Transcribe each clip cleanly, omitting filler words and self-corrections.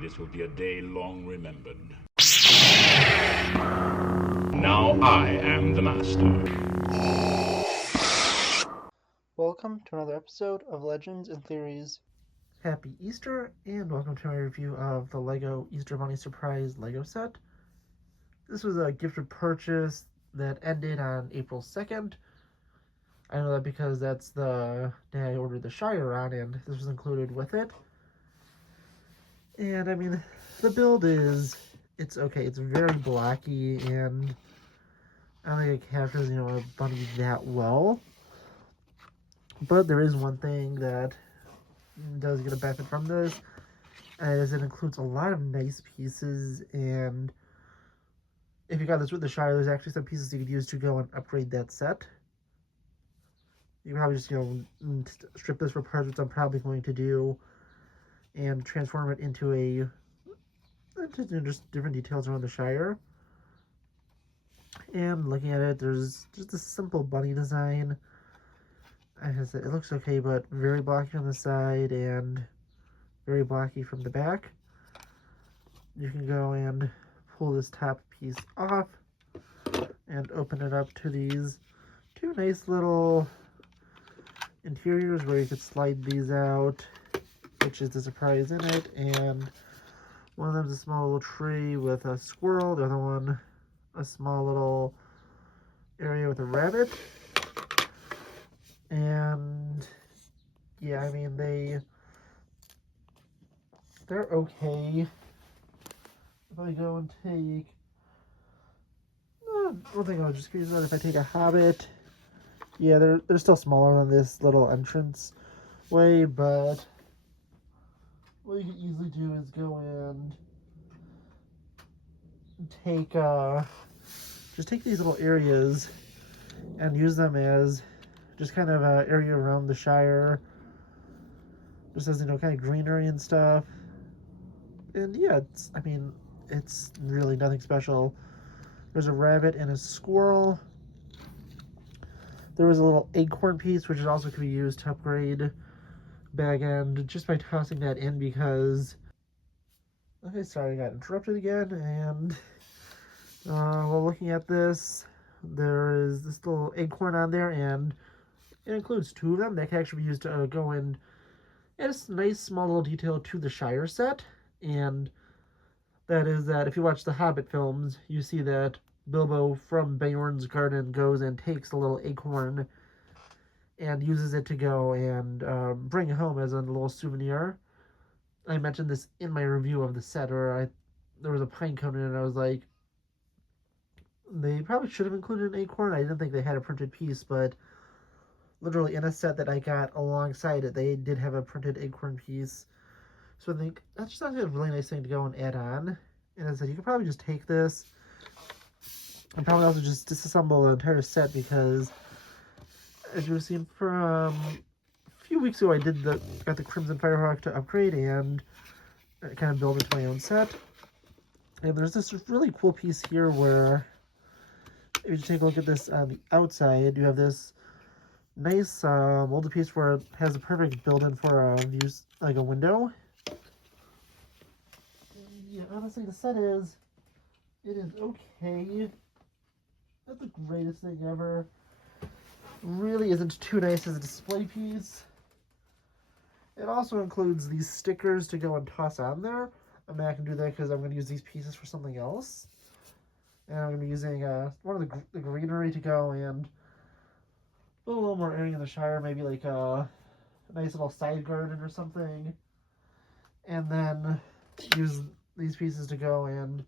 This will be a day long remembered. Now I am the master. Welcome to another episode of Legends and Theories. Happy Easter, and welcome to my review of the LEGO Easter Bunny Surprise LEGO set. This was a gifted purchase that ended on April 2nd. I know that because that's the day I ordered the Shire on, and this was included with it. And I mean, the build it's okay. It's very blocky, and I don't think it captures, a bunny that well. But there is one thing that does get a benefit from this, as it includes a lot of nice pieces, and if you got this with the Shire, there's actually some pieces you could use to go and upgrade that set. You can probably just, strip this for parts, which I'm probably going to do, and transform it into just different details around the Shire. And looking at it, there's just a simple bunny design. It looks okay, but very blocky on the side and very blocky from the back. You can go and pull this top piece off and open it up to these two nice little interiors where you could slide these out, which is the surprise in it. And one of them is a small little tree with a squirrel, the other one a small little area with a rabbit. And yeah, I mean, they're okay. If I go and take, one thing I'll just use that if I take a Hobbit, yeah, they're still smaller than this little entrance way, but what you can easily do is go and take these little areas and use them as just kind of an area around the Shire, just as, kind of greenery and stuff. And yeah, it's really nothing special. There's a rabbit and a squirrel. There was a little acorn piece, which also could be used to upgrade bag end just by tossing that in, because okay, sorry, I got interrupted again. And while looking at this, there is this little acorn on there, and it includes two of them that can actually be used to go and add a nice small little detail to the Shire set. And that is that if you watch the Hobbit films, you see that Bilbo from Beorn's garden goes and takes a little acorn and uses it to go and bring home as a little souvenir. I mentioned this in my review of the set, where there was a pine cone in it, and I was like, they probably should have included an acorn. I didn't think they had a printed piece, but literally in a set that I got alongside it, they did have a printed acorn piece. So I think that's just a really nice thing to go and add on. And I said, you could probably just take this and probably also just disassemble the entire set, because as you've seen from a few weeks ago, I got the Crimson Firehawk to upgrade and kind of build into my own set. And there's this really cool piece here where, if you take a look at this on the outside, you have this nice molded piece where it has a perfect build-in for a view, like a window. Yeah, honestly, the set is okay. Not the greatest thing ever. Really isn't too nice as a display piece. It also includes these stickers to go and toss on there. I'm not going to do that because I'm going to use these pieces for something else. And I'm going to be using one of the greenery to go and put a little more area in the Shire, maybe like a nice little side garden or something. And then use these pieces to go and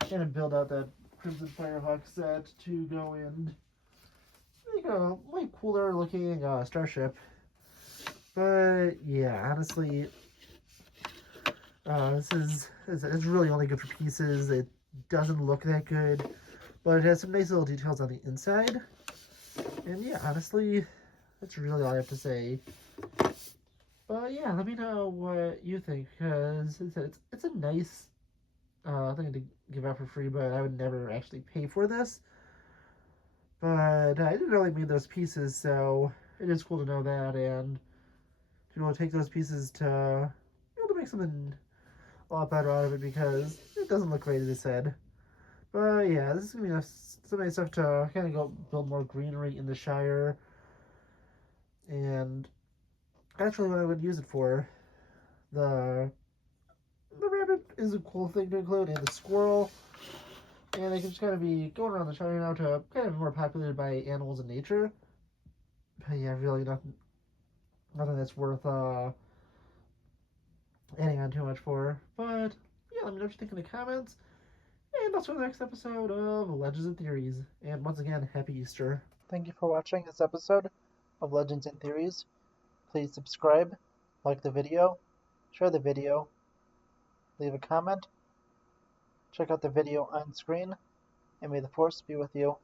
kind of build out that Crimson Firehawk set to go and make a way cooler looking starship. But yeah, honestly, it's really only good for pieces. It doesn't look that good, but it has some nice little details on the inside. And yeah, honestly, that's really all I have to say. But yeah, let me know what you think, because it's a nice thing to give out for free, but I would never actually pay for this. But I didn't really need those pieces, so it is cool to know that, and to be able to take those pieces to be able to make something a lot better out of it because it doesn't look great, as I said. But yeah, this is gonna be some nice stuff to kind of go build more greenery in the Shire, and actually, what I would use it for, the the rabbit is a cool thing to include, and the squirrel, and they can just kind of be going around the Shire now to kind of be more populated by animals in nature. But yeah, really nothing that's worth adding on too much for. But yeah, let me know what you think in the comments. And that's for the next episode of Legends and Theories. And once again, Happy Easter. Thank you for watching this episode of Legends and Theories. Please subscribe, like the video, share the video, leave a comment, check out the video on screen, and may the Force be with you.